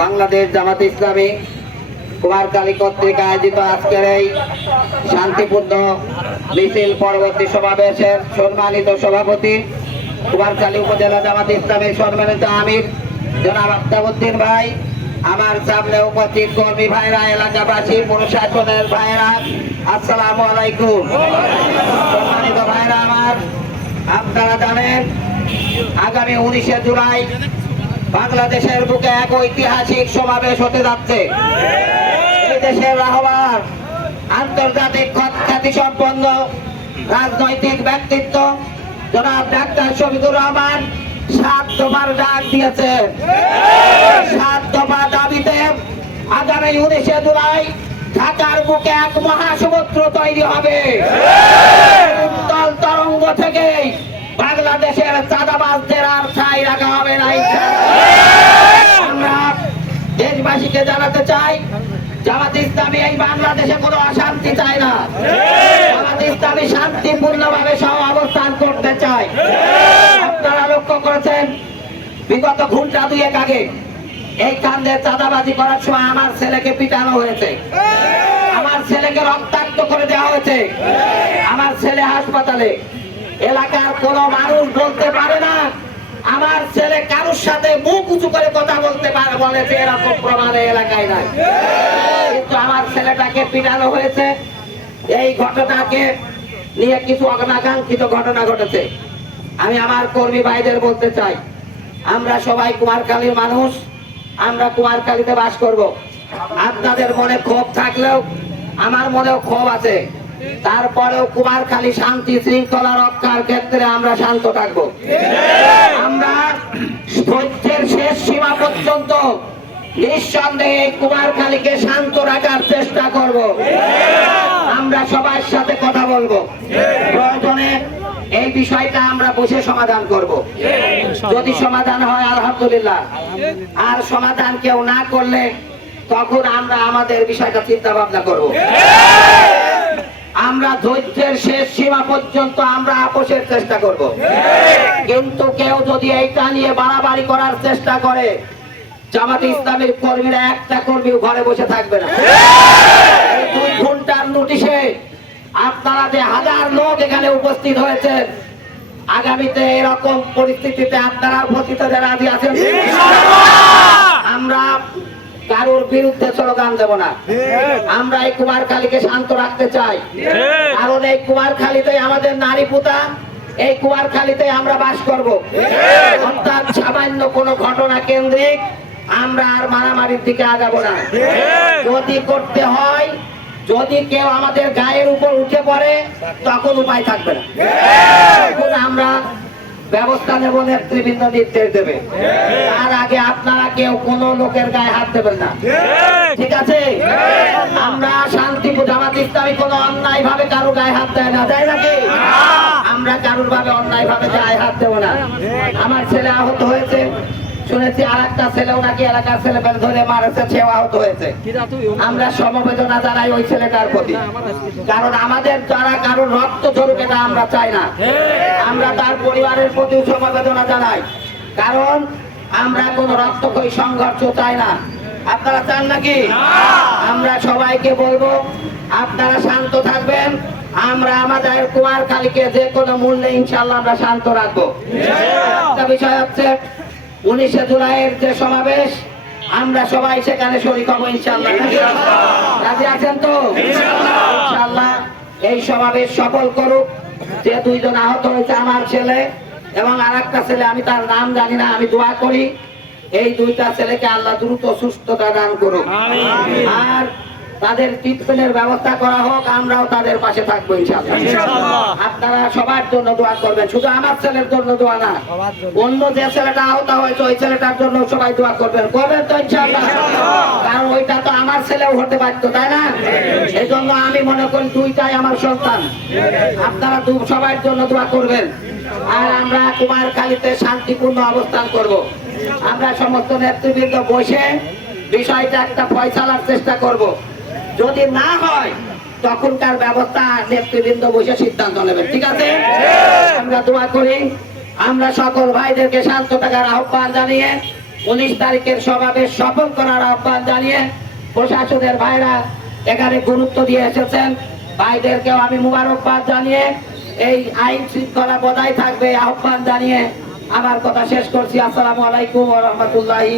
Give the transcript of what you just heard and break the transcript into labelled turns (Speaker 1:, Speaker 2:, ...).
Speaker 1: বাংলাদেশ জামাত ইসলামী কুমারকালী কর্তৃক আয়োজিত আজকের এই শান্তিপূর্ণ মিছিল পরবর্তী সমাবেশের সম্মানিত সভাপতি কুমারকালী উপজেলা জামাত ইসলামের সম্মানিত আমির, জনাব আফতাবুদ্দিন ভাই, আমার সামনে উপস্থিত কর্মী ভাইরা, এলাকাবাসী, প্রশাসনের ভাইরা, আসসালামু আলাইকুম। সম্মানিত ভাইরা আমার, আপনারা জানেন আগামী উনিশে জুলাই বাংলাদেশের বুকে এক ঐতিহাসিক সমাবেশ হতে যাচ্ছে। দেশের রাহবার আন্তর্জাতিক খ্যাতি সম্পন্ন রাজনৈতিক ব্যক্তিত্ব জনাব ডাক্তার শফিকুর রহমান সাত দফার ডাক দিয়েছেন সাত দফা দাবিতে আগামী উনিশে জুলাই ঢাকার বুকে এক মহাসমুদ্র তৈরি হবে। তরঙ্গ থেকে বাংলাদেশের চাঁদাবাজদের আর ঠাই রাখা হবে না আমরা দেশবাসীকে জানাতে চাই, জামাত ইসলামী এই বাংলাদেশে কোনো অশান্তি চায় না। জামাত ইসলামী শান্তিপূর্ণ ভাবে সহ অবস্থান করতে চায়। আপনারা লক্ষ্য করেছেন, বিগত ঘণ্টা দুয়েক আগে এই কান্দে চাঁদাবাজি করার সময় আমার ছেলেকে পিটানো হয়েছে। আমার ছেলেকে রক্তাক্ত করে দেওয়া হয়েছে। আমার ছেলে হাসপাতালে এলাকার কোন মানুষ বলতে পারে না। আমার ছেলে কারোর সাথে মুখ উঁচু করে কথা বলতে পারে বলেছে এরকম প্রমাণ এলাকায় নাই। কিন্তু আমার ছেলেটাকে পিটানো হয়েছে। এই ঘটনাকে নিয়ে কিছু অনাকাঙ্ক্ষিত ঘটনা ঘটেছে। আমি আমার কর্মী ভাইদের বলতে চাই, আমরা সবাই কুমারকালীর মানুষ, আমরা কুমারকালীতে বাস করব। আপনাদের মনে ক্ষোভ থাকলেও, আমার মনেও ক্ষোভ আছে। তারপরেও কুমার কুমারখালী শান্তি শৃঙ্খলা রক্ষার ক্ষেত্রে আমরা শান্ত থাকব। আমরা ধৈর্যের শেষ সীমা পর্যন্ত নিঃসন্দেহে কুমার কুমারখালীকে শান্ত রাখার চেষ্টা করব। আমরা সবার সাথে কথা বলব। প্রয়োজনে এই বিষয়টা আমরা বসে সমাধান করব। যদি সমাধান হয়, আলহামদুলিল্লাহ। আর সমাধান কেউ না করলে তখন আমরা আমাদের বিষয়টা চিন্তা ভাবনা করব। আমরা ধৈর্যের শেষ সীমা পর্যন্ত আমরা আপোষের চেষ্টা করব। কিন্তু কেউ যদি এইটা নিয়ে বাড়াবাড়ি করার চেষ্টা করে জামাতে ইসলামের কর্মীরা একটা কর্মী ঘরে বসে থাকবে না। দুই ঘণ্টার নোটিশে আপনারা যে হাজার লোক এখানে উপস্থিত হয়েছেন আগামীতে এরকম পরিস্থিতিতে আপনারা উপস্থিত রাজি আছেন? আমরা কারোর বিরুদ্ধে স্লোগান দেব না। আমরা এই কুমারখালীকে শান্ত রাখতে চাই। কারণ এই কুমারখালীতে আমাদের নারী পুতা এই কুমারখালীতে আমরা বাস করব। অর্থাৎ সামান্য কোনো ঘটনা কেন্দ্রিক আমরা আর মারামারির দিকে আগাবো না। যদি করতে হয় যদি কেউ আমাদের গায়ের উপর উঠে পড়ে তখন উপায় থাকবে না। আমরা ব্যবস্থা নেব নেতৃবৃন্দ নির্দেশ দেবে। তার আগে আপনারা কেউ কোনো লোকের গায়ে হাত দেবেন না। ঠিক আছে? আমরা শান্তি জামাত ইসলামী কোনো অন্যায় ভাবে কারও গায়ে হাত দেয় না দেয় নাকি আমরা কারোর ভাবে অন্যায় ভাবে গায়ে হাত দেব না। আমার ছেলে আহত হয়েছে শুনেছি আর একটা ছেলেও নাকি এলাকার ছেলে পেলে ধরে মারেছে সেও আহত হয়েছে। আমরা সমবেদনা জানাই ওই ছেলেটার প্রতি। কারণ আমাদের যারা কারও রক্ত ঝরুক, এটা আমরা চাই না। আমরা তার পরিবারের প্রতি সমবেদনা জানাই। কারণ আমরা কোন রক্ত রক্তক্ষয়ী সংঘর্ষ চাই না। আপনারা চান নাকি? আমরা সবাইকে বলব, আপনারা শান্ত থাকবেন। আমরা আমাদের কুমার কালীকে যে কোনো মূল্যে ইনশাল্লাহ আমরা শান্ত রাখব। একটা বিষয় হচ্ছে উনিশে জুলাইয়ের যে সমাবেশ আমরা সবাই সেখানে শরীর হব ইনশাল্লাহ রাজি আছেন তো? ইনশাল্লাহ এই সমাবেশ সফল করুক। যে দুইজন আহত হয়েছে আমার ছেলে এবং আর একটা ছেলে আমি তার নাম জানি না আমি দোয়া করি। এই দুইটা ছেলেকে আল্লাহ দ্রুত সুস্থতা দান করুক। আর তাদের ট্রিটমেন্টের ব্যবস্থা করা হোক আমরাও তাদের পাশে থাকব আপনারা সবার জন্য দোয়া করবেন শুধু আমার ছেলের জন্য দোয়া না অন্য যে ছেলেটা আহত হয়েছে ওই ছেলেটার জন্য সবাই দোয়া করবেন। করবেন তো কারণ ওইটা তো আমার ছেলেও হতে পারতো তাই না? এই জন্য আমি মনে করি দুইটাই আমার সন্তান। আপনারা দু- সবার জন্য দোয়া করবেন। আর আমরা কুমারখালীতে শান্তিপূর্ণ অবস্থান করব। আমরা সমস্ত নেতৃবৃন্দ বসে বিষয়টা একটা ফয়সালার চেষ্টা করব। যদি না হয় তখনকার ব্যবস্থা নেতৃবৃন্দ বসে সিদ্ধান্ত নেবেন ঠিক আছে? আমরা দোয়া করি আমরা সকল ভাইদেরকে শান্ত থাকার আহ্বান জানিয়ে উনিশ তারিখের সমাবেশ সফল করার আহ্বান জানিয়ে প্রশাসনের ভাইরা এখানে গুরুত্ব দিয়ে এসেছেন। ভাইদেরকেও আমি মুবারকবাদ জানিয়ে এই আইন শৃঙ্খলা বজায় থাকবে আহ্বান জানিয়ে আমার কথা শেষ করছি। আসসালামু আলাইকুম রাহমাতুল্লাহি